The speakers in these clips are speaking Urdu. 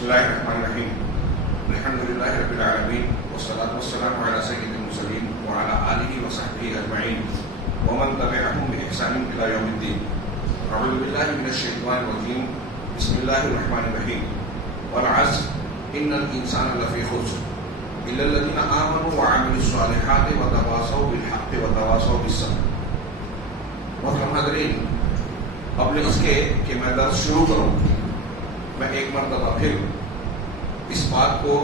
بسم الله الرحمن الرحيم الحمد لله رب العالمين والصلاة والسلام على سيد المرسلين وعلى آله وصحبه أجمعين ومن تبعهم بإحسان إلى يوم الدين. أعوذ بالله من الشيطان الرجيم. بسم الله الرحمن الرحيم. والعصر إن الإنسان لفي خسر إلا الذين آمنوا وعملوا الصالحات وتواصوا بالحق وتواصوا بالصبر. محترم حاضرین، قبل اس کے کہ میں درس شروع کروں، میں ایک مرتبہ پھر اس بات کو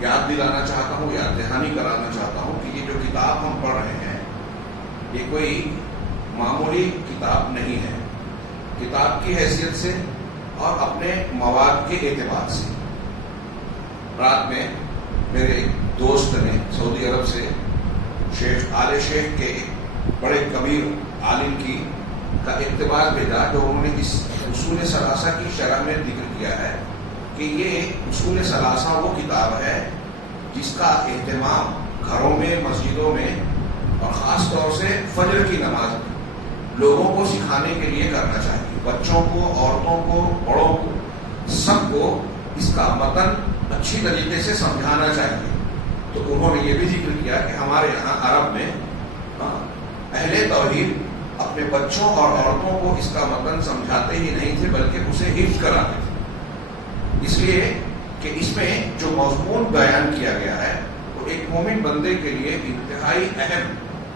یاد دلانا چاہتا ہوں، یاد دہانی کرانا چاہتا ہوں کہ یہ جو کتاب ہم پڑھ رہے ہیں یہ کوئی معمولی کتاب نہیں ہے. کتاب کی حیثیت سے اور اپنے مواد کے اعتبار سے، رات میں میرے ایک دوست نے سعودی عرب سے شیخ آل شیخ کے ایک بڑے کبیر عالم کی کا اقتباس بھیجا، جو انہوں نے اس اصول ثلاثہ کی شرح میں ذکر کیا ہے کہ یہ اصول ثلاثہ وہ کتاب ہے جس کا اہتمام گھروں میں، مسجدوں میں اور خاص طور سے فجر کی نماز میں لوگوں کو سکھانے کے لیے کرنا چاہیے. بچوں کو، عورتوں کو، بڑوں کو، سب کو اس کا متن اچھی طریقے سے سمجھانا چاہیے. تو انہوں نے یہ بھی ذکر کیا کہ ہمارے یہاں عرب میں اہل توحید اپنے بچوں اور عورتوں کو اس کا متن سمجھاتے ہی نہیں تھے بلکہ اسے حفظ کراتے تھے، اس لیے کہ اس میں جو مضمون بیان کیا گیا ہے وہ ایک مومن بندے کے لیے انتہائی اہم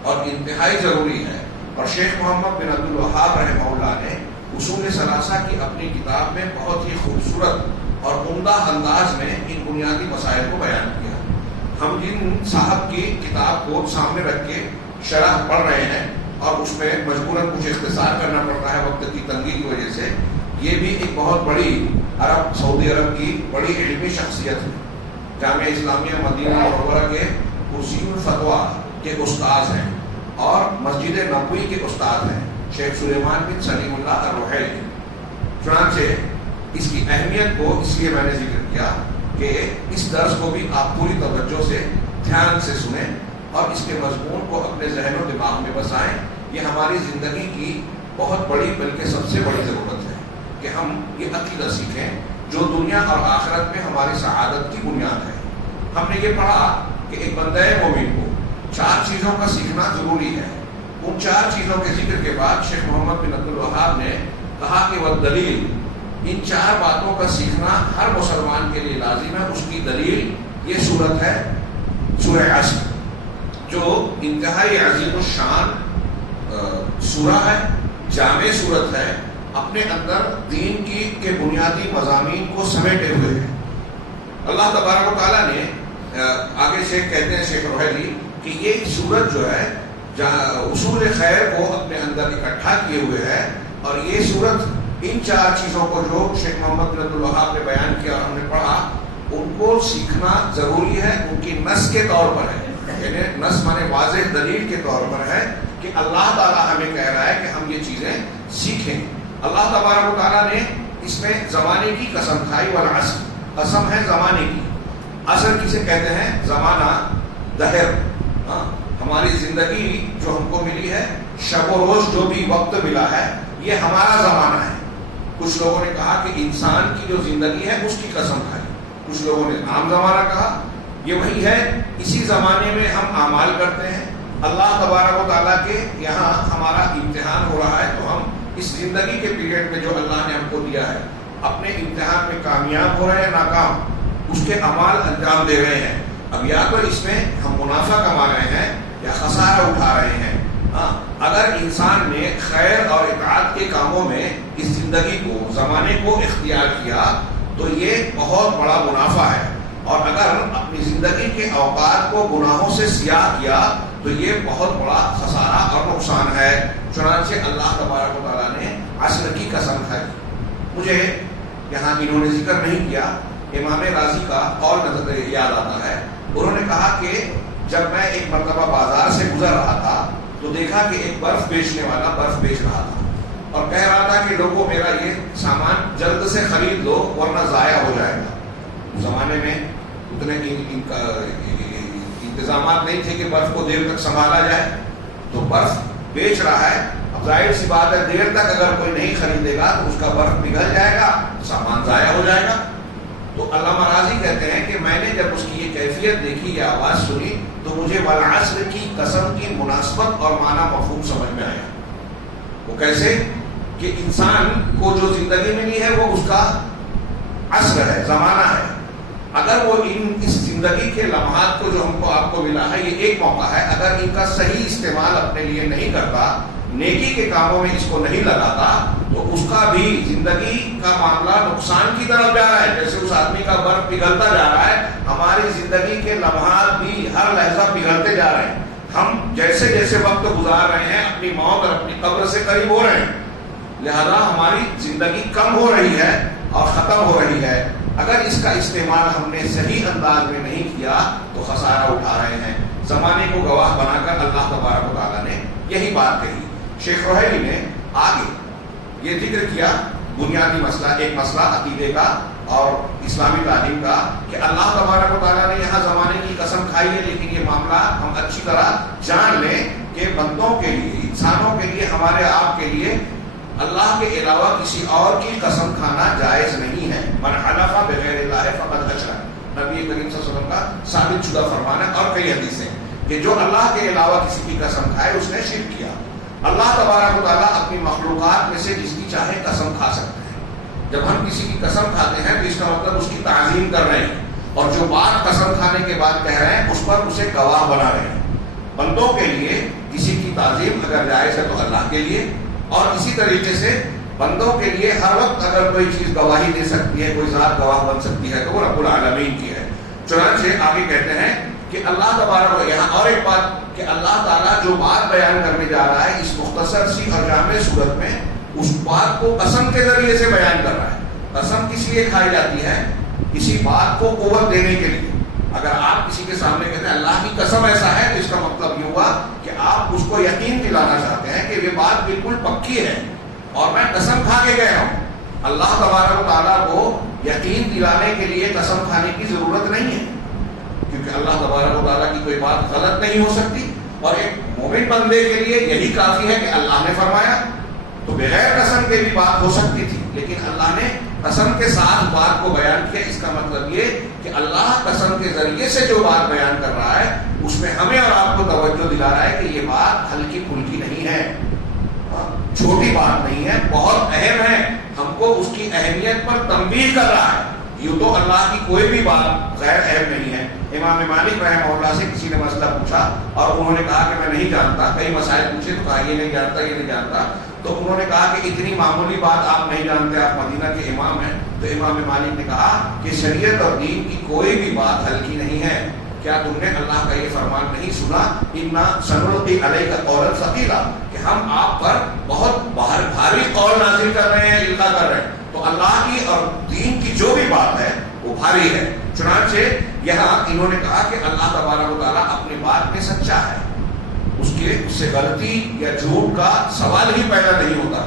اور انتہائی ضروری ہے. اور شیخ محمد بن عبد الوہاب رحمہ اللہ نے اصول ثلاثہ کی اپنی کتاب میں بہت ہی خوبصورت اور عمدہ انداز میں ان بنیادی مسائل کو بیان کیا. ہم جن صاحب کی کتاب کو سامنے رکھ کے شرح پڑھ رہے ہیں اور اس میں مجبوراً کچھ اختصار کرنا پڑتا ہے وقت کی تنگی کی وجہ سے، یہ بھی ایک بہت بڑی سعودی عرب کی بڑی علمی شخصیت ہے. جامعہ اسلامیہ مدینہ منورہ کے کرسی الفتویٰ کے استاذ ہیں اور مسجد نبوی کے استاد ہیں شیخ سلیمان بن سلیم اللہ الرحیلی. چنانچہ اس کی اہمیت کو اس لیے میں نے ذکر کیا کہ اس درس کو بھی آپ پوری توجہ سے دھیان سے سنیں اور اس کے مضمون کو اپنے ذہن و دماغ میں بسائیں. یہ ہماری زندگی کی بہت بڑی بلکہ سب سے بڑی ضرورت ہے کہ ہم یہ عقیدہ سیکھیں جو دنیا اور آخرت میں ہماری سعادت کی بنیاد ہے. ہم نے یہ پڑھا کہ ایک بندہ مومن کو 4 چیزوں کا سیکھنا ضروری ہے. ان 4 چیزوں کے ذکر کے بعد شیخ محمد بن عبد الوہاب نے کہا کہ وہ دلیل، ان 4 باتوں کا سیکھنا ہر مسلمان کے لیے لازم ہے. اس کی دلیل یہ صورت ہے سورہ عصر، جو انتہائی عظیم الشان سورہ ہے، جامع صورت ہے، اپنے اندر دین کے بنیادی مضامین کو سمیٹے ہوئے ہے. اللہ تبارک و تعالیٰ نے آگے شیخ کہتے ہیں شیخ روحیلی کہ یہ صورت جو ہے اصول خیر کو اپنے اندر اکٹھا کیے ہوئے ہے. اور یہ صورت ان 4 چیزوں کو جو شیخ محمد بن عبد الوہاب نے بیان کیا اور ہم نے پڑھا، ان کو سیکھنا ضروری ہے. ان کی نص کے طور پر ہے، یعنی نص مانے واضح دلیل کے طور پر ہے کہ اللہ تعالیٰ ہمیں کہہ رہا ہے کہ ہم یہ چیزیں سیکھیں. اللہ تبارک و تعالیٰ نے اس میں زمانے کی قسم کھائی، والعصر، قسم ہے زمانے کی. عصر کسے کہتے ہیں؟ زمانہ، دہر. ہماری زندگی جو ہم کو ملی ہے، شب و روز جو بھی وقت ملا ہے، یہ ہمارا زمانہ ہے. کچھ لوگوں نے کہا کہ انسان کی جو زندگی ہے اس کی قسم کھائی، کچھ لوگوں نے عام زمانہ کہا. یہ وہی ہے، اسی زمانے میں ہم اعمال کرتے ہیں. اللہ تبارک و تعالیٰ کے یہاں ہمارا امتحان ہو رہا ہے، تو ہم اس زندگی کے پیریڈ میں جو اللہ نے ہم کو دیا ہے اپنے امتحان میں کامیاب ہو رہے ہیں، ناکام، اس کے اعمال انجام دے رہے ہیں. اب یا تو اس میں ہم منافع کما رہے ہیں یا خسارہ اٹھا رہے ہیں. اگر انسان نے خیر اور اطاعت کے کاموں میں اس زندگی کو، زمانے کو اختیار کیا تو یہ بہت بڑا منافع ہے. اور اگر اپنی زندگی کے اوقات کو گناہوں سے سیاہ کیا تو یہ بہت بڑا خسارہ اور نقصان ہے. چنانچہ اللہ تبارک و تعالیٰ نے عصر کی قسم کھائی. مجھے یہاں انہوں نے ذکر نہیں کیا، امام راضی کا قول نظر یاد آتا ہے. انہوں نے کہا کہ جب میں ایک مرتبہ بازار سے گزر رہا تھا تو دیکھا کہ ایک برف بیچنے والا برف بیچ رہا تھا اور کہہ رہا تھا کہ لوگوں میرا یہ سامان جلد سے خرید لو ورنہ ضائع ہو جائے گا. اس زمانے میں اتنے انتظامات نہیں تھے کہ برف کو دیر تک سنبھالا جائے، تو برف بیچ رہا ہے. اب ظاہر سی بات ہے دیر تک اگر کوئی نہیں خریدے گا تو اس کا برف پگھل جائے گا، سامان ضائع ہو جائے گا. میں نے جب اس کی یہ کیفیت دیکھی، یہ آواز سنی، تو مجھے والعصر کی قسم کی مناسبت اور معنی مفہوم سمجھ میں آیا۔ وہ کیسے کہ انسان کو جو زندگی ملی ہے وہ اس کا عصر ہے، زمانہ ہے۔ اگر وہ اس زندگی کے لمحات کو جو ہم کو آپ کو ملا ہے، یہ ایک موقع ہے، اگر ان کا صحیح استعمال اپنے لیے نہیں کرتا، نیکی کے کاموں میں اس کو نہیں لگاتا، تو اس کا بھی زندگی کا معاملہ نقصان کی طرف جا رہا ہے۔ جیسے اس آدمی کا برف پگھلتا جا رہا ہے، ہماری زندگی کے لمحات بھی ہر لحظہ پگھلتے جا رہے ہیں۔ ہم جیسے جیسے وقت گزار رہے ہیں، اپنی موت اور اپنی قبر سے قریب ہو رہے ہیں، لہذا ہماری زندگی کم ہو رہی ہے اور ختم ہو رہی ہے۔ اگر اس کا استعمال ہم نے صحیح انداز میں نہیں کیا تو خسارہ اٹھا رہے ہیں۔ زمانے کو گواہ بنا کر اللہ تبارک و تعالیٰ نے یہی بات کہی۔ شیخ روحیلی نے آگے یہ ذکر کیا بنیادی مسئلہ، ایک مسئلہ عقیدے کا اور اسلامی تعلیم کا، کہ اللہ تبارک و تعالیٰ نے یہاں زمانے کی قسم کھائی ہے، لیکن یہ معاملہ ہم اچھی طرح جان لیں کہ بندوں کے لیے، انسانوں کے لیے، ہمارے آپ کے لیے اللہ کے علاوہ کسی اور کی قسم کھانا جائز نہیں ہے۔ من حلف بغیر اللہ فقد اشرک، نبی کریم صلی اللہ علیہ وسلم کا ثابت شدہ فرمان ہے، اور کئی حدیثیں کہ جو اللہ کے علاوہ کسی کی قسم کھائے اس نے شرک کیا۔ اللہ تبارک و تعالیٰ اپنی مخلوقات میں سے جس کی چاہے قسم کھا سکتے ہیں۔ جب ہم کسی کی قسم کھاتے ہیں تو اس کا مطلب اس کی تعظیم کر رہے ہیں، اور جو بات قسم کھانے کے بعد کہہ رہے ہیں اس پر اسے گواہ بنا رہے ہیں۔ بندوں کے لیے کسی کی تعظیم اگر جائز ہے تو اللہ کے لیے، اور اسی طریقے سے بندوں کے لیے ہر وقت اگر کوئی چیز گواہی دے سکتی ہے، کوئی ذات گواہ بن سکتی ہے، تو وہ رب العالمین کی ہے۔ چنانچہ آگے کہتے ہیں کہ اللہ تبارک، یہاں اور ایک بات کہ اللہ تعالیٰ جو بات بیان کرنے جا رہا ہے اس مختصر سی اور جامع صورت میں، اس بات کو قسم کے ذریعے سے بیان کر رہا ہے۔ قسم کس لیے کھائی جاتی ہے؟ کسی بات کو قوت دینے کے لیے۔ اگر آپ کسی کے سامنے کہتے ہیں اللہ کی قسم ایسا ہے، تو اس کا مطلب یہ ہوا کہ آپ اس کو یقین دلانا چاہتے ہیں کہ یہ بات بالکل پکی ہے اور میں قسم کھا کے گیا ہوں۔ اللہ تبارک و تعالیٰ کو یقین دلانے کے لیے قسم کھانے کی ضرورت نہیں ہے، کیونکہ اللہ تبارک و تعالیٰ کی کوئی بات غلط نہیں ہو سکتی، اور ایک مومن بندے کے لیے یہی کافی ہے کہ اللہ نے فرمایا۔ تو بغیر قسم کے بھی بات ہو سکتی تھی، لیکن اللہ نے قسم کے ساتھ بات کو بیان کیا۔ اس کا مطلب یہ کہ اللہ قسم کے ذریعے سے جو بات بیان کر رہا ہے اس میں ہمیں اور آپ کو توجہ دلا رہا ہے کہ یہ بات ہلکی پھلکی نہیں ہے، چھوٹی بات نہیں ہے، بہت اہم ہے۔ ہم کو اس کی اہمیت پر تنبیہ کر رہا ہے۔ یوں تو اللہ کی کوئی بھی بات غیر اہم نہیں ہے۔ امام مالک رحمہ اللہ سے کسی نے مسئلہ پوچھا اور انہوں نے کہا کہ میں نہیں جانتا، کئی مسائل پوچھے تو کہا یہ نہیں جانتا، یہ نہیں جانتا، تو انہوں نے کہا کہ اتنی معمولی بات آپ نہیں جانتے، آپ مدینہ کے امام ہیں۔ تو امام مالک نے کہا کہ شریعت اور دین کی کوئی بھی بات ہلکی نہیں ہے۔ کیا تم نے اللہ کا یہ فرمان نہیں سنا، اِنَّا سَنُلْقِي عَلَيْكَ قَوْلًا ثَقِيلًا، کہ ہم آپ پر بہت بھاری قول نازل کر رہے ہیں، القا کر رہے ہیں۔ تو اللہ کی اور دین کی جو بھی بات ہے وہ بھاری ہے۔ چنانچہ یہاں انہوں نے کہا کہ اللہ تبارک و تعالیٰ اپنی بات میں سچا ہے، اس سے غلطی یا جھوٹ کا سوال ہی پیدا نہیں ہوتا۔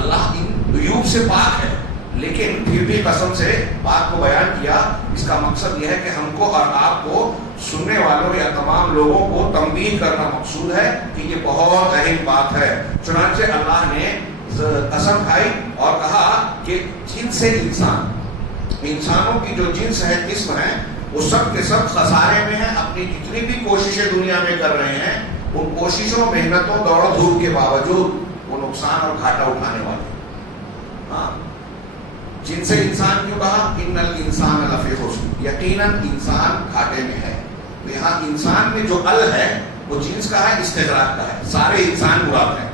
اللہ ان عیوب سے پاک ہے، لیکن پھر بھی قسم سے بات کو بیان کیا۔ اس کا مقصد یہ ہے کہ ہم کو اور آپ کو، سننے والوں یا تمام لوگوں کو تنبیہ کرنا مقصود ہے کہ یہ بہت اہم بات ہے۔ چنانچہ اللہ نے قسم کھائی اور کہا کہ جنس انسان، انسانوں کی جو جنس ہے، قسم ہے، وہ سب کے سب خسارے میں ہیں۔ اپنی جتنی بھی کوششیں دنیا میں کر رہے ہیں، ان کوششوں، محنتوں، دوڑ دھوپ کے باوجود وہ نقصان اور گھاٹا اٹھانے والے۔ ہاں، جن سے انسان کیوں کہا؟ ان الانسان لفی خسر، یقیناً انسان گھاٹے میں ہے۔ تو یہاں انسان میں جو ال ہے وہ جنس کا ہے، استغراق کا ہے، سارے انسان مراد ہیں۔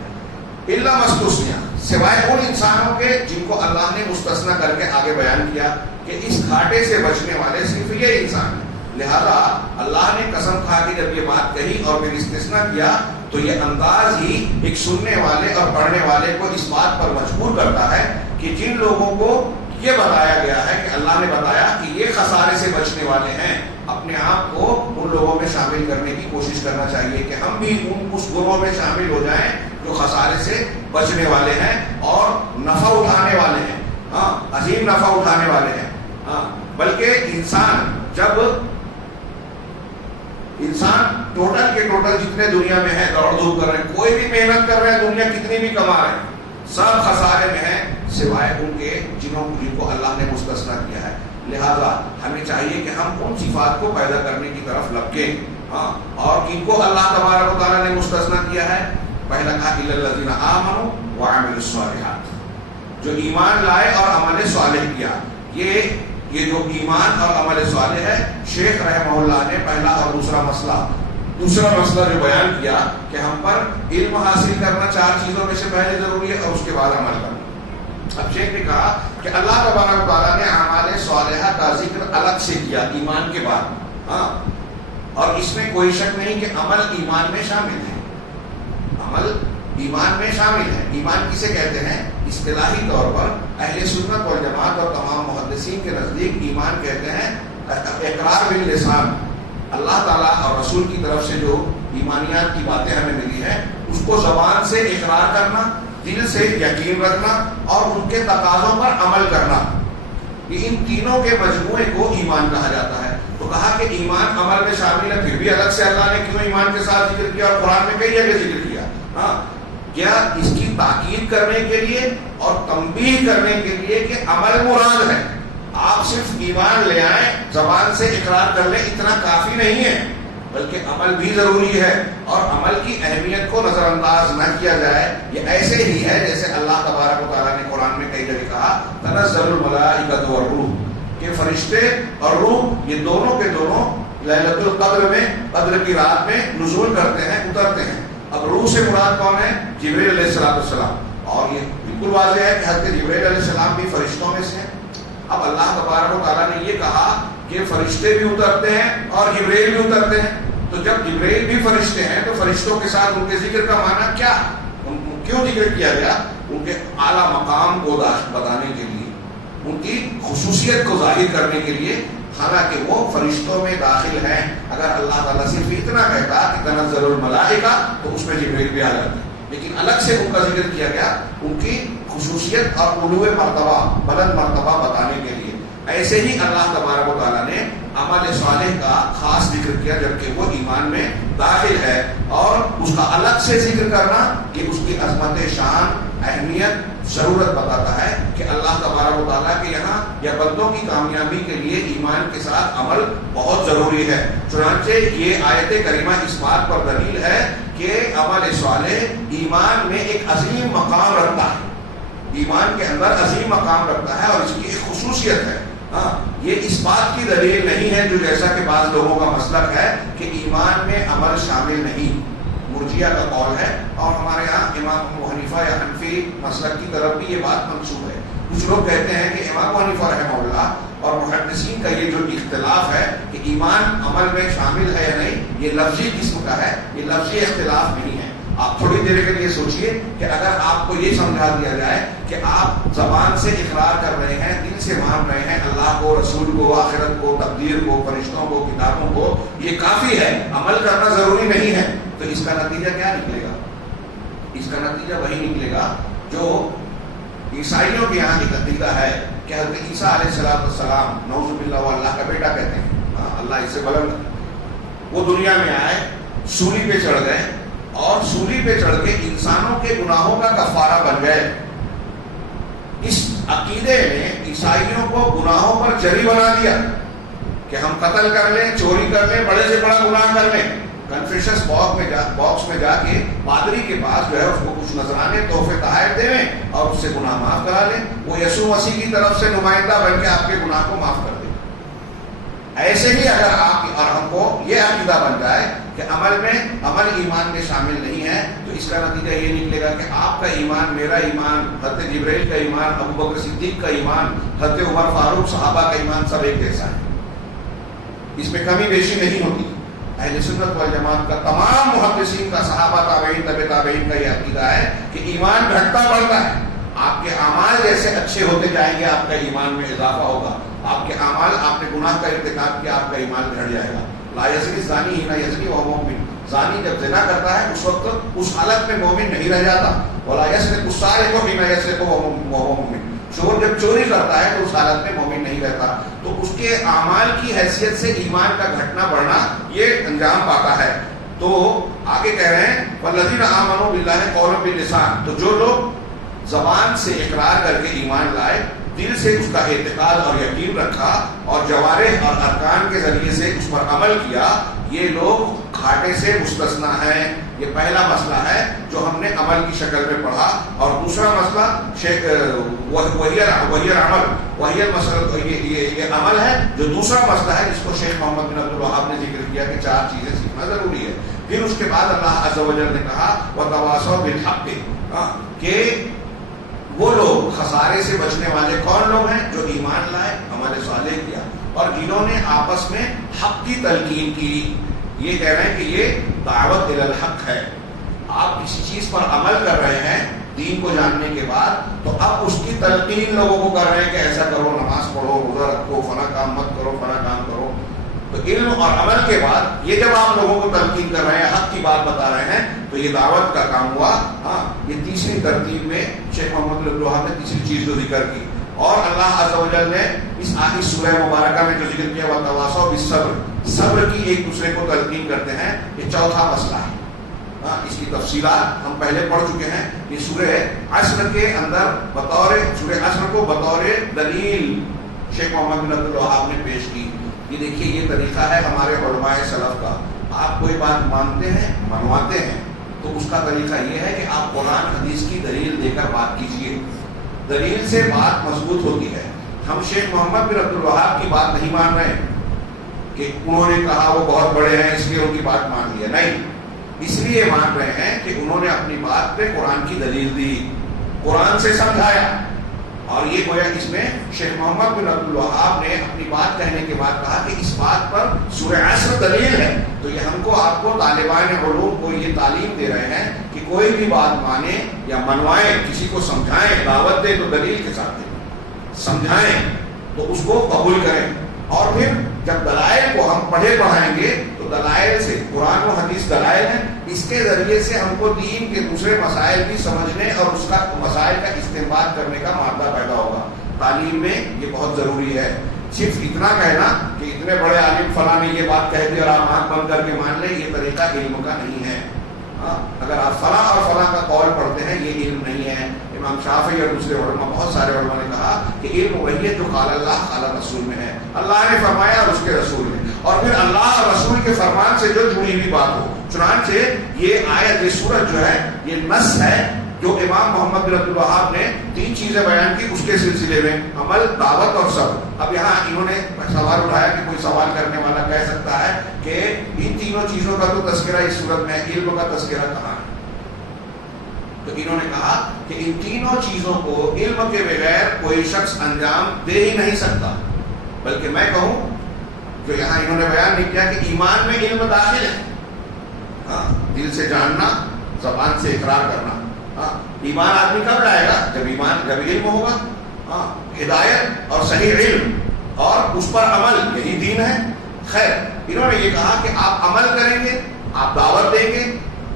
الا مستثنیٰ، سوائے ان انسانوں کے جن کو اللہ نے مستثنیٰ کر کے آگے بیان کیا کہ اس گھاٹے سے بچنے والے صرف یہ انسان ہیں۔ لہذا اللہ نے قسم کھا کے جب یہ بات کہی اور پھر استثناء کیا، تو یہ انداز ہی ایک سننے والے اور پڑھنے والے کو اس بات پر مجبور کرتا ہے کہ جن لوگوں کو یہ بتایا گیا ہے کہ اللہ نے بتایا کہ یہ خسارے سے بچنے والے ہیں، اپنے آپ کو ان لوگوں میں شامل کرنے کی کوشش کرنا چاہیے کہ ہم بھی اس گروہ میں شامل ہو جائیں جو خسارے سے بچنے والے ہیں اور نفع اٹھانے والے ہیں، ہاں، عظیم نفع اٹھانے والے ہیں۔ ہاں، بلکہ انسان ٹوٹل کے ٹوٹل جتنے دنیا میں ہیں، دوڑ دھوپ کر رہے ہیں، کوئی بھی محنت کر رہے ہیں، دنیا کتنی بھی کما رہے ہیں، سب خسارے میں ہیں سوائے ان کے جن کو اللہ نے مستثنیٰ کیا ہے۔ لہذا ہمیں چاہیے کہ ہم ان صفات کو پیدا کرنے کی طرف لپکیں. ہاں، اور کن کو اللہ تبارک و تعالیٰ نے مستثنیٰ کیا ہے؟ پہلا کہا الا الذین آمنوا وعملوا الصالحات، جو ایمان لائے اور عمل صالح کیا. یہ جو ایمان اور عمل صالح ہے، شیخ رحمہ اللہ نے پہلا اور دوسرا مسئلہ جو بیان کیا کہ ہم پر علم حاصل کرنا 4 چیزوں میں سے پہلے ضروری ہے اور اس کے بعد عمل کرنا. اب شیخ نے کہا کہ اللہ تبارک و تعالیٰ نے اعمال صالحہ کا ذکر الگ سے کیا ایمان کے بعد. ہاں، اور اس میں کوئی شک نہیں کہ عمل ایمان میں شامل ہے. عمل ایمان میں شامل ہے. ایمان کسے کہتے ہیں؟ اصطلاحی طور پر اہل سنت والجماعت اور تمام محدثین کے نزدیک ایمان کہتے ہیں اقرار باللسان. اللہ تعالیٰ اور رسول کی طرف سے جو ایمانیات کی باتیں ہمیں ملی ہیں اس کو زبان سے اقرار کرنا، دل سے یقین رکھنا اور ان کے تقاضوں پر عمل کرنا. یہ ان تینوں کے مجموعے کو ایمان کہا جاتا ہے. تو کہا کہ ایمان عمل میں شامل ہے، پھر بھی الگ سے اللہ نے کیوں ایمان کے ساتھ ذکر کیا اور قرآن میں کئی جگہ ذکر کیا؟ ہاں، کیا اس کی تاکید کرنے کے لیے اور تنبیہ کرنے کے لیے کہ عمل مراد ہے. آپ صرف ایمان لے آئیں، زبان سے اقرار کر لیں، اتنا کافی نہیں ہے، بلکہ عمل بھی ضروری ہے. اور عمل کی اہمیت کو نظر انداز نہ کیا جائے. یہ ایسے ہی ہے جیسے اللہ تبارک و تعالیٰ نے قرآن میں کئی جگہ کہا تنزل الملائکۃ والروح، کہ فرشتے اور روح یہ دونوں کے دونوں لیلۃ القدر میں، قدر کی رات میں نزول کرتے ہیں، اترتے ہیں. اب روح سے مراد کون ہے؟ جبریل علیہ السلام. اور یہ بالکل واضح ہے کہ حضرت جبریل علیہ السلام بھی فرشتوں میں سے ہیں. اب اللہ تبارک و تعالیٰ نے یہ کہا کہ فرشتے بھی اترتے ہیں اور جبریل بھی اترتے ہیں. تو جب جبریل بھی فرشتے ہیں تو فرشتوں کے ساتھ ان کے ذکر کا معنی کیا؟ کیوں ذکر کیا گیا؟ ان کے اعلیٰ مقام کو بتانے کے لیے، ان کی خصوصیت کو ظاہر کرنے کے لیے. حالانکہ وہ فرشتوں میں داخل ہیں. اگر اللہ تعالیٰ صرف اتنا کہتا کہ تنزل الملائکہ تو اس میں جبریل بھی آ جاتے، لیکن الگ سے ان کا ذکر کیا گیا ان کی خصوصیت اور علو مرتبہ، بلند مرتبہ بتانے کے لیے. ایسے ہی اللہ تبارک و تعالیٰ نے عمل صالح کا خاص ذکر کیا جبکہ وہ ایمان میں داخل ہے. اور اس کا الگ سے ذکر کرنا کہ اس کی عظمت شان، اہمیت، ضرورت بتاتا ہے کہ اللہ تبارک و تعالیٰ کے یہاں یا بندوں کی کامیابی کے لیے ایمان کے ساتھ عمل بہت ضروری ہے. چنانچہ یہ آیت کریمہ اس بات پر دلیل ہے کہ عمل صالح ایمان میں ایک عظیم مقام رکھتا ہے. ایمان کے اندر عظیم مقام رکھتا ہے اور اس کی ایک خصوصیت ہے. ہاں، یہ اس بات کی دلیل نہیں ہے جو جیسا کہ بعض لوگوں کا مسلک ہے کہ ایمان میں عمل شامل نہیں. مرجیہ کا قول ہے اور ہمارے ہاں امام ابو حنیفہ یا حنفی مسلک کی طرف بھی یہ بات منسوب ہے. کچھ لوگ کہتے ہیں کہ امام ابو حنیفہ رحمہ اللہ اور محدثین کا یہ جو اختلاف ہے کہ ایمان عمل میں شامل ہے یا نہیں، یہ لفظی قسم کا ہے، یہ لفظی اختلاف نہیں ہے. آپ تھوڑی دیر کے لیے سوچئے کہ اگر آپ کو یہ سمجھا دیا جائے کہ آپ زبان سے اقرار کر رہے ہیں، دل سے مان رہے ہیں اللہ کو، رسول کو، آخرت کو، تقدیر کو، فرشتوں کو، کتابوں کو، یہ کافی ہے، عمل کرنا ضروری نہیں ہے، تو اس کا نتیجہ کیا نکلے گا؟ اس کا نتیجہ وہی نکلے گا جو عیسائیوں کے یہاں ایک عقیدہ ہے کہ حضرت عیسیٰ علیہ السلام نعوذ باللہ وہ اللہ کا بیٹا کہتے ہیں. اللہ اس سے بلند، وہ دنیا میں آئے، سولی پہ چڑھ گئے اور سولی پہ چڑھ کے انسانوں کے گناہوں کا کفارہ بن گئے. اس عقیدے نے عیسائیوں کو گناہوں پر جری بنا دیا کہ ہم قتل کر لیں، چوری کر لیں، بڑے سے بڑا گناہ کر لیں، کنفیشنس باکس میں جا کے پادری کے پاس جو ہے اس کو کچھ نذرانے تحفے تحائف دیں اور اس سے گناہ معاف کرا لیں. وہ یسوع مسیح کی طرف سے نمائندہ بن کے آپ کے گناہ کو معاف کر دے. ایسے ہی اگر آپ اور ہم کو یہ عقیدہ بن جائے کہ عمل ایمان میں شامل نہیں ہے تو اس کا نتیجہ یہ نکلے گا کہ آپ کا ایمان، میرا ایمان، حضرت جبریل کا ایمان، ابو بکر صدیق کا ایمان، حضرت عمر فاروق صحابہ کا ایمان سب ایک جیسا ہے، اس میں کمی بیشی نہیں ہوتی. اہل سنت والجماعت کا تمام محدثین کا، صحابہ، تابعین، تبع تابعین کا یہ عقیدہ ہے کہ ایمان گھٹتا بڑھتا ہے. آپ کے اعمال جیسے اچھے ہوتے جائیں گے آپ کا ایمان میں اضافہ ہوگا. آپ کے اعمال، آپ نے گناہ کا ارتکاب کیا، آپ کا ایمان بڑھ جائے گا. لا یزنی الزانی حین یزنی وہو مؤمن، زانی جب زنا کرتا ہے اس وقت اس حالت میں مومن نہیں رہ جاتا. ولا یسرق السارق حین یسرق وہو مؤمن، چور جب چوری کرتا ہے تو اس حالت میں مومن نہیں رہتا. تو اس کے اعمال کی حیثیت سے ایمان کا گھٹنا بڑھنا یہ انجام پاتا ہے. تو آگے کہہ رہے ہیں والذین آمنوا باللہ قولا باللسان، تو جو لوگ زبان سے اقرار کر کے ایمان لائے، دل سے اس کا اعتقاد اور یقین رکھا جوارح اور ارکان کے ذریعے سے اس پر عمل کیا، یہ لوگ گھاٹے سے مستثنا ہیں۔ یہ پہلا مسئلہ ہے جو ہم نے عمل کی شکل میں پڑھا۔ اور دوسرا مسئلہ وہی المسئلہ، یہ عمل ہے جو دوسرا مسئلہ ہے جس کو شیخ محمد بن عبد الوہاب نے ذکر کیا کہ 4 چیزیں سیکھنا ضروری ہے۔ پھر اس کے بعد اللہ عز و جل نے کہا وَتَوَاصَوْا بِالْحَقِّ کہ وہ لوگ خسارے سے بچنے والے کون لوگ ہیں؟ جو ایمان لائے، عمل صالح کیا، اور جنہوں نے آپس میں حق کی تلقین کی۔ یہ کہہ رہے ہیں کہ یہ دعوت الی الحق ہے۔ آپ کسی چیز پر عمل کر رہے ہیں دین کو جاننے کے بعد، تو اب اس کی تلقین لوگوں کو کر رہے ہیں کہ ایسا کرو، نماز پڑھو، روزہ رکھو، فلاں کام مت کرو، فلاں کام کرو۔ تو علم اور عمل کے بعد یہ جب آپ لوگوں کو تلقین کر رہے ہیں، حق کی بات بتا رہے ہیں، تو یہ دعوت کا کام ہوا۔ ہاں، یہ تیسری ترتیب میں شیخ محمد بن عبد الوہاب نے تیسری چیز جو ذکر کی۔ اور اللہ عز و جل نے اس آخری سورہ مبارکہ میں جو ذکر کیا وَتَوَاصَوْا بِالصَّبْرِ، صبر کی ایک دوسرے کو تلقین کرتے ہیں، یہ چوتھا مسئلہ ہے۔ اس کی تفصیلات ہم پہلے پڑھ چکے ہیں۔ یہ سورہ عصر کے اندر سورہ عصر کو بطور دلیل شیخ محمد بن عبد الوہاب نے پیش کی۔ یہ دیکھیے، یہ طریقہ ہے ہمارے علماء سلف کا۔ آپ کوئی بات مانتے ہیں، منواتے ہیں، تو اس کا طریقہ یہ ہے کہ آپ قرآن حدیث کی دلیل دے کر بات کیجیے۔ دلیل سے بات مضبوط ہوتی ہے۔ ہم شیخ محمد بن عبد الوہاب کی بات نہیں مان رہے ہیں کہ انہوں نے کہا وہ بہت بڑے ہیں اس لیے ان کی بات مان لی ہے، نہیں، اس لیے مان رہے ہیں کہ انہوں نے اپنی بات پہ قرآن کی دلیل دی، قرآن سے سمجھایا۔ اور یہ گویا اس میں شیخ محمد بن عبد الوہاب نے اپنی بات کہنے کے بعد کہا کہ اس بات پر سورہ عصر دلیل ہے۔ تو یہ ہم کو، آپ کو، طالبان علوم کو یہ تعلیم دے رہے ہیں کہ کوئی بھی بات مانے یا منوائیں، کسی کو سمجھائیں، دعوت دیں تو دلیل کے ساتھ دیں، سمجھائیں تو اس کو قبول کریں۔ اور پھر جب دلائل کو ہم پڑھے پڑھائیں گے تو دلائل سے، قرآن و حدیث دلائل ہیں، اس کے ذریعے سے ہم کو دین کے دوسرے مسائل بھی سمجھنے اور اس کا مسائل کا استعمال کرنے کا مادہ پیدا ہوگا۔ تعلیم میں یہ بہت ضروری ہے۔ صرف اتنا کہنا کہ اتنے بڑے عالم فلاں نے یہ بات کہہ دی اور آپ آنکھ بند کر کے مان لیں، یہ طریقہ علم کا نہیں ہے۔ اگر آپ فلاں اور فلاں کا قول پڑھتے ہیں، یہ علم نہیں ہے۔ امام شافعی اور دوسرے علماء، بہت سارے علماء نے کہا کہ علم وہی ہے جو قال اللہ قال رسول میں ہے، اللہ نے فرمایا اور اس کے رسول نے، اور پھر اللہ اور رسول کے فرمان سے جو جڑی ہوئی بات ہو۔ چنانچہ یہ آیت، یہ سورت جو ہے، یہ نص ہے جو امام محمد بن عبد الوہاب نے 3 چیزیں بیان کی اس کے سلسلے میں، عمل، دعوت اور صبر۔ اب یہاں انہوں نے سوال اٹھایا کہ کوئی سوال کرنے والا کہہ سکتا ہے کہ ان تینوں چیزوں کا تو تذکرہ اس صورت میں ہے، علم کا تذکرہ کہاں ہے؟ تو انہوں نے کہا کہ ان تینوں چیزوں کو علم کے بغیر کوئی شخص انجام دے ہی نہیں سکتا، بلکہ میں کہوں جو یہاں انہوں نے بیان نہیں کیا کہ ایمان میں علم داخل ہے، دل سے جاننا، زبان سے اقرار کرنا۔ ایمان آدمی کب لائے گا؟ جب علم ہوگا، ہدایت اور صحیح علم اور اس پر عمل، یہی دین ہے۔ خیر، انہوں نے یہ کہا کہ آپ عمل کریں گے، آپ دعوت دیں گے،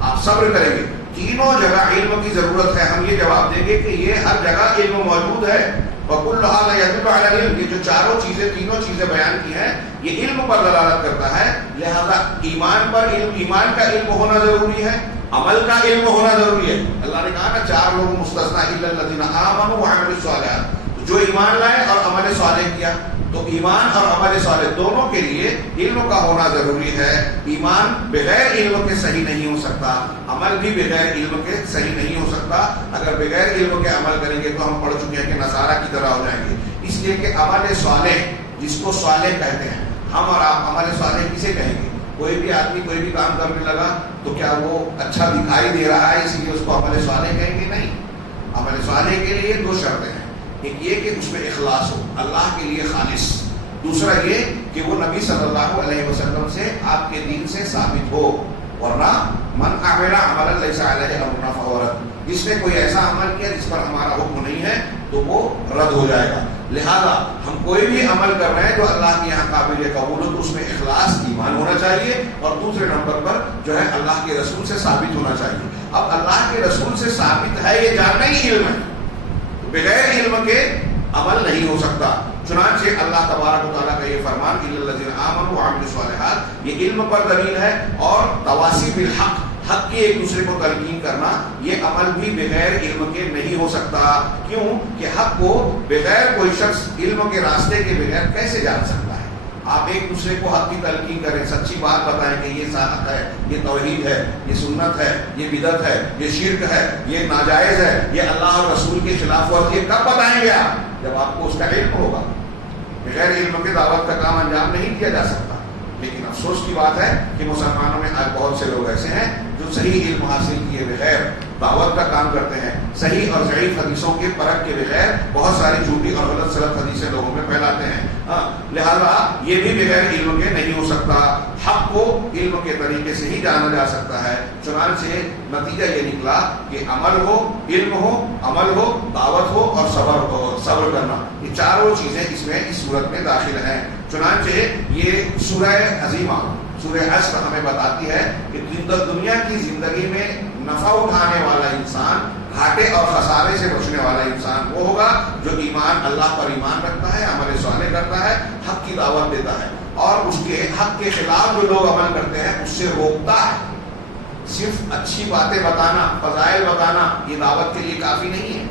آپ صبر کریں گے، تینوں جگہ علم کی ضرورت ہے۔ ہم یہ جواب دیں گے کہ یہ ہر جگہ علم موجود ہے۔ وَكُلُّهَا لَيَدُلُّ عَلَى الْعِلْمِ، یہ جو چاروں چیزیں، تینوں چیزیں بیان کی ہیں، یہ علم پر دلالت کرتا ہے۔ لہذا ایمان پر علم، ایمان کا علم ہونا ضروری ہے، عمل کا علم ہونا ضروری ہے۔ اللہ نے کہا نا 4 لوگ مستثنیٰ الا الذین آمنوا وعملوا الصالحات، جو ایمان لائے اور عمل صالح کیا۔ تو ایمان اور عمل صالح دونوں کے لیے علم کا ہونا ضروری ہے۔ ایمان بغیر علم کے صحیح نہیں ہو سکتا، عمل بھی بغیر علم کے صحیح نہیں ہو سکتا۔ اگر بغیر علم کے عمل کریں گے تو ہم پڑھ چکے ہیں کہ نصارہ کی طرح ہو جائیں گے۔ اس لیے کہ عمل صالح، جس کو صالح کہتے ہیں، ہم اور آپ عمل صالح کسے کہیں گے؟ کوئی بھی آدمی کوئی بھی کام کرنے لگا تو کیا وہ اچھا دکھائی دے رہا ہے اس لیے اس کو عمل صالح کہیں گے؟ نہیں۔ عمل صالح کے لیے 2 شرطیں ہیں، ایک یہ کہ اس میں اخلاص ہو، اللہ کے لیے خالص، دوسرا یہ کہ وہ نبی صلی اللہ علیہ وسلم سے، آپ کے دین سے ثابت ہو، ورنہ من عمل عملا لیس علیہ امرنا فہو رد، جس نے کوئی ایسا عمل کیا جس پر ہمارا حکم نہیں ہے تو وہ رد ہو جائے گا۔ لہذا ہم کوئی بھی عمل کر رہے ہیں جو اللہ کے یہاں قابل قبول ہو تو اس میں اخلاص، ایمان ہونا چاہیے، اور دوسرے نمبر پر جو ہے اللہ کے رسول سے ثابت ہونا چاہیے۔ اب اللہ کے رسول سے ثابت ہے یہ جاننا ہی علم ہے، بغیر علم کے عمل نہیں ہو سکتا۔ چنانچہ اللہ تبارک و تعالیٰ کا یہ فرمان الا الذین آمنوا وعملوا الصالحات، یہ علم پر دلیل ہے، اور تواصی بالحق، حق کی ایک دوسرے کو تلقین کرنا، یہ عمل بھی بغیر علم کے نہیں ہو سکتا۔ کیوں کہ حق کو بغیر کوئی شخص علم کے راستے کے بغیر کیسے جان سکتا ہے؟ آپ ایک دوسرے کو حق کی تلقین کریں، سچی بات بتائیں کہ یہ حق ہے، یہ توحید ہے، یہ سنت ہے، یہ بدعت ہے، یہ شرک ہے، یہ ناجائز ہے، یہ اللہ اور رسول کے خلاف ورزی ہے۔ کب بتائیں گے آپ؟ جب آپ کو اس کا علم ہوگا۔ بغیر علم کے دعوت کا کام انجام نہیں دیا جا سکتا۔ لیکن افسوس کی بات ہے کہ مسلمانوں میں آج بہت سے لوگ ایسے ہیں جو صحیح علم حاصل کیے بغیر دعوت کا کام کرتے ہیں، صحیح اور ضعیف حدیثوں کے پرکھ کے بغیر بہت ساری جھوٹی اور غلط سلط حدیثیں لوگوں میں پھیلاتے ہیں۔ لہذا یہ بھی بغیر علم کے نہیں ہو سکتا، حق کو علم کے طریقے سے ہی جانا جا سکتا ہے۔ چنانچہ نتیجہ یہ نکلا کہ عمل ہو، علم ہو، عمل ہو، دعوت ہو اور صبر کرنا، یہ چاروں چیزیں اس میں اس صورت میں داخل ہیں۔ چنانچہ یہ سورہ عظیمہ سورہ عصر ہمیں بتاتی ہے کہ دنیا کی زندگی میں نفع اٹھانے والا انسان، گھاٹے اور خسارے سے بچنے والا انسان وہ ہوگا جو ایمان، اللہ پر ایمان رکھتا ہے، عمل صالح کرتا ہے، حق کی دعوت دیتا ہے اور اس کے حق کے خلاف جو لوگ عمل کرتے ہیں اس سے روکتا ہے۔ صرف اچھی باتیں بتانا، فضائل بتانا یہ دعوت کے لیے کافی نہیں ہے،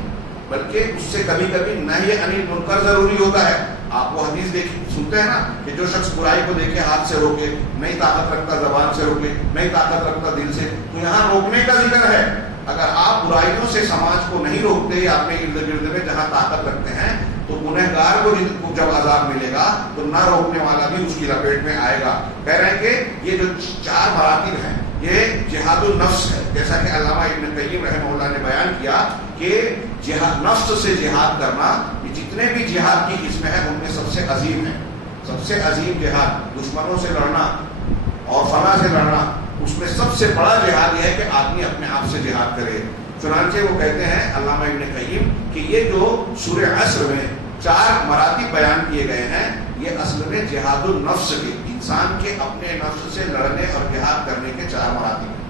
بلکہ اس سے کبھی کبھی نہی عن المنکر ضروری ہوتا ہے۔ آپ وہ حدیث سنتے ہیں نا کہ جو شخص برائی کو دیکھے ہاتھ سے روکے، نہیں طاقت رکھتا زبان سے روکے، نہیں طاقت رکھتا دل سے، تو یہاں روکنے کا ذکر ہے۔ اگر آپ برائیوں سے سماج کو نہیں روکتے یا اپنے ارد گرد میں جہاں طاقت رکھتے ہیں تو گنہگار کو جب عذاب ملے گا تو نہ روکنے والا بھی اس کی لپیٹ میں آئے گا۔ کہہ رہے ہیں کہ یہ جو 4 مراتب ہیں یہ جہاد النفس ہے، جیسا کہ علامہ ابن قیم رحمہ اللہ نے بیان کیا کہ نفس سے جہاد کرنا، یہ جتنے بھی جہاد کی قسمیں ہیں ان میں سب سے عظیم ہے۔ سب سے عظیم جہاد دشمنوں سے لڑنا اور فنا سے لڑنا، اس میں سب سے بڑا جہاد یہ ہے کہ آدمی اپنے آپ سے جہاد کرے۔ چنانچہ وہ کہتے ہیں علامہ ابن قیم کہ یہ جو سورہ عصر میں 4 مراتب بیان کیے گئے ہیں یہ اصل میں جہاد النفس کے، انسان کے اپنے نفس سے لڑنے اور جہاد کرنے کے 4 مراتب ہیں۔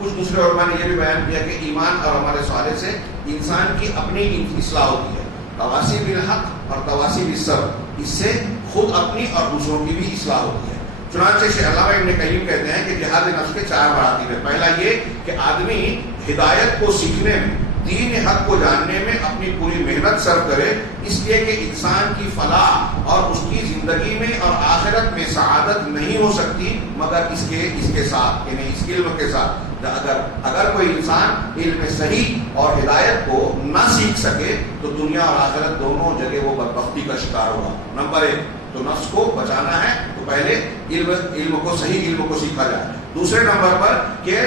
کچھ دوسرے علماء نے یہ بھی بیان کیا کہ ایمان اور عمل صالح سے انسان کی اپنی اصلاح ہوتی ہے، تواصی بالحق اور تواصی بالصبر، اس سے خود اپنی اور دوسروں کی بھی اصلاح ہوتی ہے۔ چنانچہ علامہ ابن قیم کہتے ہیں کہ جہاد نفس کے 4 مراتب ہیں۔ پہلا یہ کہ آدمی ہدایت کو سیکھنے میں، دین حق کو جاننے میں اپنی پوری محنت صرف کرے، اس لیے کہ انسان کی فلاح اور اس کی زندگی میں اور آخرت میں سعادت نہیں ہو سکتی مگر اس کے ساتھ، یعنی اس علم کے ساتھ۔ اگر کوئی انسان علم صحیح اور ہدایت کو نہ سیکھ سکے تو دنیا اور آخرت دونوں جگہ وہ بدبختی کا شکار ہوگا۔ نمبر 1 تو نفس کو بچانا ہے تو پہلے علم کو، صحیح علم کو سیکھا جائے۔ دوسرے نمبر پر کہ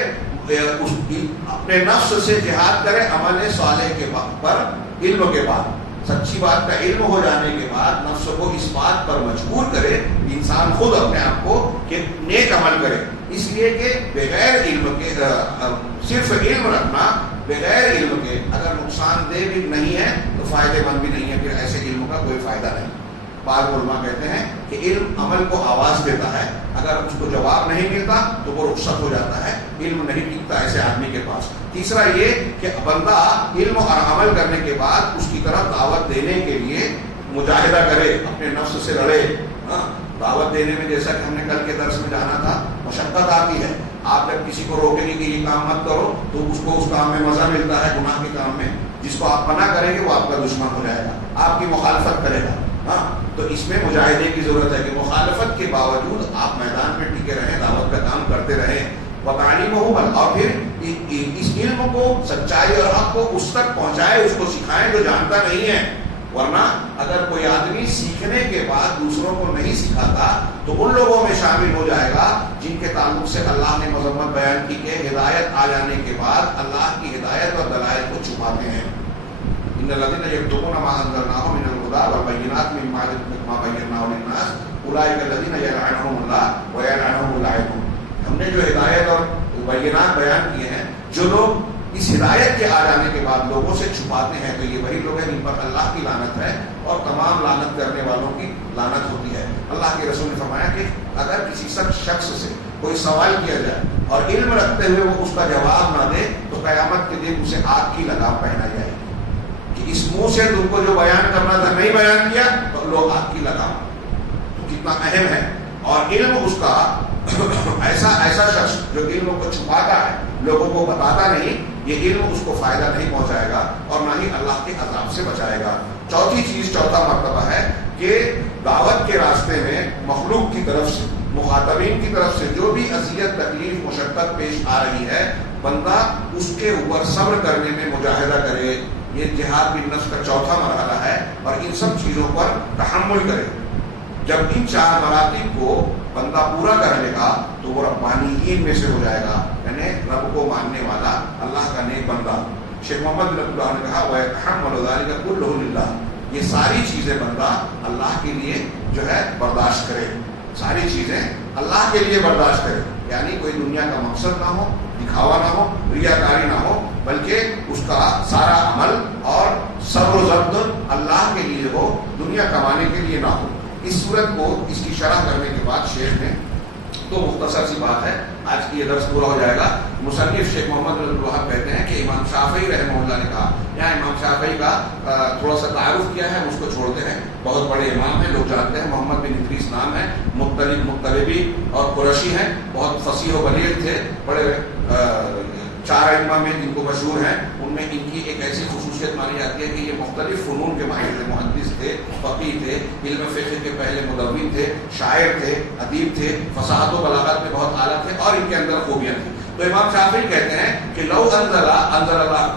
اپنے نفس سے جہاد کرے عمل صالح کے پر، علم کے بعد، سچی بات کا علم ہو جانے کے بعد نفس کو اس بات پر مجبور کرے انسان خود اپنے آپ کو کہ نیک عمل کرے۔ اس لیے کہ بغیر علم کے، صرف علم رکھنا بغیر علم کے اگر نقصان دہ بھی نہیں ہے تو فائدے مند بھی نہیں ہے، پھر ایسے علم کا کوئی فائدہ نہیں۔ بعض علماء کہتے ہیں کہ علم عمل کو آواز دیتا ہے، اگر اس کو جواب نہیں ملتا تو وہ رخصت ہو جاتا ہے، علم نہیں ٹکتا ایسے آدمی کے پاس۔ تیسرا یہ کہ بندہ علم اور عمل کرنے کے بعد اس کی طرف دعوت دینے کے لیے مجاہدہ کرے، اپنے نفس سے لڑے۔ دعوت دینے میں جیسا کہ ہم نے کل کے درس میں جانا تھا، مشقت آتی ہے۔ آپ جب کسی کو روکیں گے کہ یہ کام مت کرو تو اس کو اس کام میں مزہ ملتا ہے، گناہ کے کام میں۔ جس کو آپ منع کریں گے وہ آپ کا دشمن ہو جائے گا، آپ کی مخالفت کرے گا۔ تو اس میں مجاہدے کی ضرورت ہے کہ مخالفت کے باوجود آپ میدان میں ٹکے رہیں، دعوت کا کام کرتے رہیں۔ وَتَعْلِيمُهُ، اور پھر اس علم کو، سچائی اور حق کو اس تک پہنچائے، اس کو سکھائیں جو جانتا نہیں ہے۔ ورنہ اگر کوئی آدمی سیکھنے کے بعد دوسروں کو نہیں سکھاتا تو ان لوگوں میں شامل ہو جائے گا جن کے تعلق سے اللہ نے مذمت بیان کی کہ ہدایت آ جانے کے بعد اللہ کی ہدایت اور دلائل کو چھپاتے ہیں۔ ان الذين يكتمون ما انزلناه من الهدى والبينات من بعد ما بيناه للناس اولئك الذين يلعنهم الله ويلعنهم اللاعنون۔ ہم نے جو ہدایت اور بینات بیان کیے ہیں، جو لوگ اس ہدایت کے آ جانے کے بعد لوگوں سے چھپاتے ہیں تو یہ وہی لوگ ہیں جن پر اللہ کی لعنت ہے اور تمام لعنت کرنے والوں کی لعنت ہوتی ہے۔ اللہ کے رسول نے فرمایا کہ اگر کسی شخص سے کوئی سوال کیا جائے اور علم رکھتے ہوئے وہ اس کا جواب نہ دے تو قیامت کے دن اسے آگ کی لگام پہنا جائے گی کہ اس منہ سے تم کو جو بیان کرنا تھا نہیں بیان کیا تو لوگ آگ کی لگام۔ تو کتنا اہم ہے۔ اور علم اس کا ایسا شخص جو علم کو چھپاتا ہے، لوگوں کو بتاتا نہیں، یہ علم اس کو فائدہ نہیں پہنچائے گا اور نہ ہی اللہ کے عذاب سے بچائے گا۔ چوتھی چیز، چوتھا مرتبہ ہے کہ دعوت کے راستے میں مخلوق کی طرف سے، مخاطبین کی طرف سے جو بھی اذیت، تکلیف، مشقت پیش آ رہی ہے، بندہ اس کے اوپر صبر کرنے میں مجاہدہ کرے. یہ جہاد بالنفس کا چوتھا مرحلہ ہے، اور ان سب چیزوں پر تحمل کرے. جب ان 4 مراتب کو بندہ پورا کر لے گا تو وہ ربانیین میں سے ہو جائے گا، یعنی رب کو ماننے والا، اللہ کا نیک بندہ. شیخ محمد بن عبداللہ نے کہا وَيَتَحَمَّلُ ذَلِكَ كُلُّهُ لِلَّهِ، یہ ساری چیزیں بندہ اللہ کے لیے جو ہے برداشت کرے، ساری چیزیں اللہ کے لیے برداشت کرے. یعنی کوئی دنیا کا مقصد نہ ہو، دکھاوا نہ ہو، ریاکاری نہ ہو، بلکہ اس کا سارا عمل اور صبر و ضبط اللہ کے لیے ہو، دنیا کمانے کے لیے نہ ہو. اس صورت کو اس کی شرح کرنے کے بعد شیخ نے، تو مختصر سی بات ہے، آج کی یہ درس پورا ہو جائے گا. مصنف شیخ محمد بن عبدالوہاب کہتے ہیں کہ امام شافعی رحمہ اللہ نے کہا، یہاں امام شافعی کا تھوڑا سا تعارف کیا ہے، ہم اس کو چھوڑتے ہیں. بہت بڑے امام ہیں، لوگ جانتے ہیں، محمد بن ادریس نام ہے، مطلبی اور قرشی ہیں، بہت فصیح و بلیغ تھے. بڑے 4 ائمہ میں جن کو مشہور ہیں، ان میں ان کی ایک ایسی خصوصیت مانی جاتی ہے کہ یہ مختلف فنون کے ماہر تھے، محدث تھے، فقیہ تھے، علم فقہ کے پہلے مدون تھے، شاعر تھے، ادیب تھے، فصاحت و بلاغت میں بہت اعلیٰ تھے، اور ان کے اندر خوبیاں تھیں. تو امام شافعی کہتے ہیں کہ لو انزل اللہ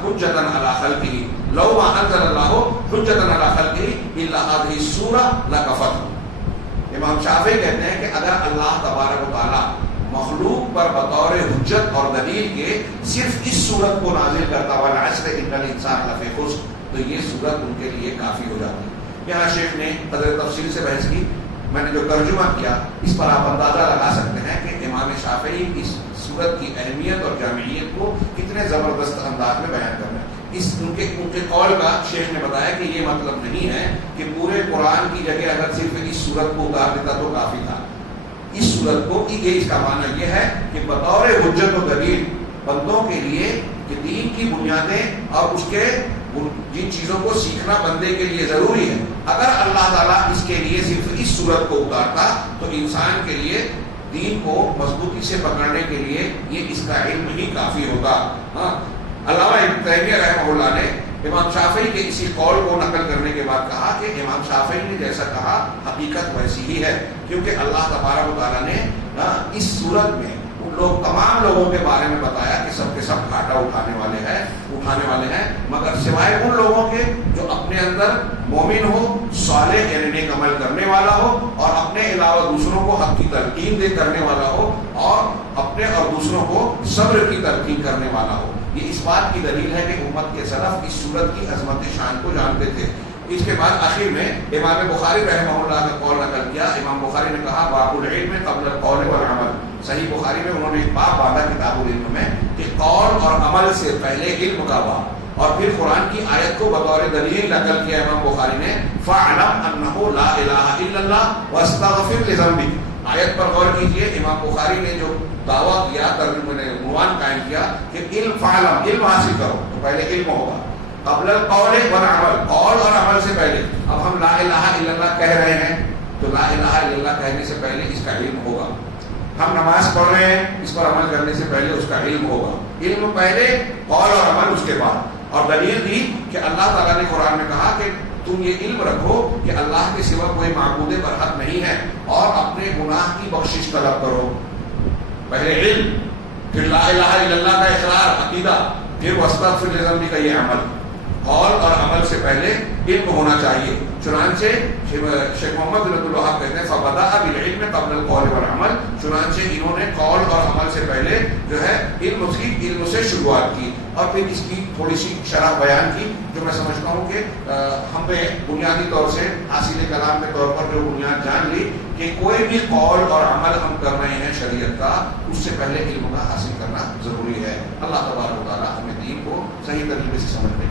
حجۃ علی خلقہ، لو ما انزل اللہ حجۃ علی خلقہ الا هذه السورۃ لکفت. امام شافعی کہتے ہیں کہ اگر اللہ تبارک و تعالی مخلوق پر بطور حجت اور دلیل کے صرف اس صورت کو نازل کرتا ہوا، والعصر ان الانسان لفی خسر، تو یہ صورت ان کے لیے کافی ہو جاتی. یہاں شیخ نے قدر تفصیل سے بحث کی. میں نے جو ترجمہ کیا اس پر آپ اندازہ لگا سکتے ہیں کہ امام شافعی اس صورت کی اہمیت اور جامعیت کو کتنے زبردست انداز میں بیان کر رہے ہیں. ان کے قول کا شیخ نے بتایا کہ یہ مطلب نہیں ہے کہ پورے قرآن کی جگہ اگر صرف اس صورت کو اتار دیتا تو کافی تھا. اس صورت کو یہ اس کا معنی یہ ہے کہ بطور حجت و دلیل بندوں کے لیے کہ دین کی بنیادیں اور اس کے جن چیزوں کو سیکھنا بندے کے لیے ضروری ہے، اگر اللہ تعالیٰ اس کے لیے صرف اس صورت کو اتارتا تو انسان کے لیے دین کو مضبوطی سے پکڑنے کے لیے یہ اس کا علم ہی کافی ہوتا. علامہ ابن تیمیہ رحمہ اللہ نے امام شافعی کے اسی قول کو نقل کرنے کے بعد کہا کہ امام شافعی نے جیسا کہا حقیقت ویسی ہی ہے، کیونکہ اللہ تبارک و تعالیٰ نے اس صورت میں ان تمام لوگوں کے بارے میں بتایا کہ سب کے سب گھاٹا اٹھانے والے ہیں، مگر سوائے ان لوگوں کے جو اپنے اندر مومن ہو، صالح یعنی نیک عمل کرنے والا ہو، اور اپنے علاوہ دوسروں کو حق کی تلقین دے کرنے والا ہو، اور اپنے اور دوسروں کو صبر کی تلقین کرنے والا ہو. یہ اس بات کی دلیل ہے کہ امت کے سلف اس صورت کی عظمت شان کو جانتے تھے. اس کے بعد آخر میں امام بخاری رحمہ اللہ کا قول نقل کیا. امام بخاری نے کہا باب العلم قبل القول والعمل. صحیح بخاری میں انہوں نے ایک باب باندھا کتاب العلم میں کہ قول اور عمل سے پہلے علم کا باب، اور پھر قرآن کی آیت کو بطور دلیل نقل کیا امام بخاری نے فَاعْلَمْ أَنَّهُ لَا إِلَهَ إِلَّا اللَّهُ وَاسْتَغْفِرْ لِذَنبِكَ. آیت پر غور کیجئے. امام بخاری نے جو دعویٰ کیا، ترجمہ نے عنوان قائم کیا کہ علم فعلم، علم حاصل کرو، تو پہلے علم ہوگا. قبل القول والعمل، قول اور عمل سے پہلے. اب ہم لا الہ الا اللہ کہہ رہے ہیں تو لا الہ الا اللہ کہنے سے پہلے اس کا علم ہوگا. ہم نماز پڑھ رہے ہیں، اس پر عمل کرنے سے پہلے اس کا علم ہوگا. علم پہلے، قول اور عمل اس کے بعد. اور دلیل دی کہ اللہ تعالیٰ نے قرآن میں کہا کہ تم یہ علم رکھو کہ اللہ کے سوا کوئی معبود برحق نہیں ہے، اور اپنے گناہ کی بخشش طلب کرو. پہلے علم، پھر لا الہ الا اللہ کا اقرار عقیدہ، پھر واستغفر لذنبک کا یہ عمل. قول اور عمل سے پہلے علم ہونا چاہیے. چنانچہ شیخ محمد بن عبدالوہاب کہتے ہیں فَبَدَأَ بِالْعِلْمِ قَبْلَ الْقَوْلِ وَالْعَمَلِ. چنانچہ انہوں نے قول اور عمل سے پہلے جو ہے علم سے شروعات کی، اور پھر اس کی تھوڑی سی شرح بیان کی، جو میں سمجھتا ہوں کہ ہم نے بنیادی طور سے حاصل کلام کے طور پر جو بنیاد جان لی کہ کوئی بھی قول اور عمل ہم کر رہے ہیں شریعت کا، اس سے پہلے علم کا حاصل کرنا ضروری ہے. اللہ تبارک و تعالیٰ ہمیں دین کو صحیح طریقے سے سمجھنے